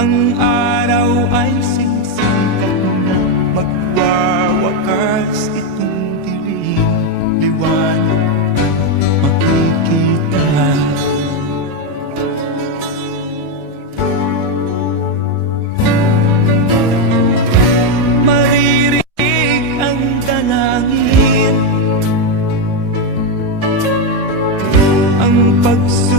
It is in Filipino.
Ang araw ay singsing katulad Magwawakas itong dilim. Liwanag makikita. Maririnig ang dalangin. Ang pagsunod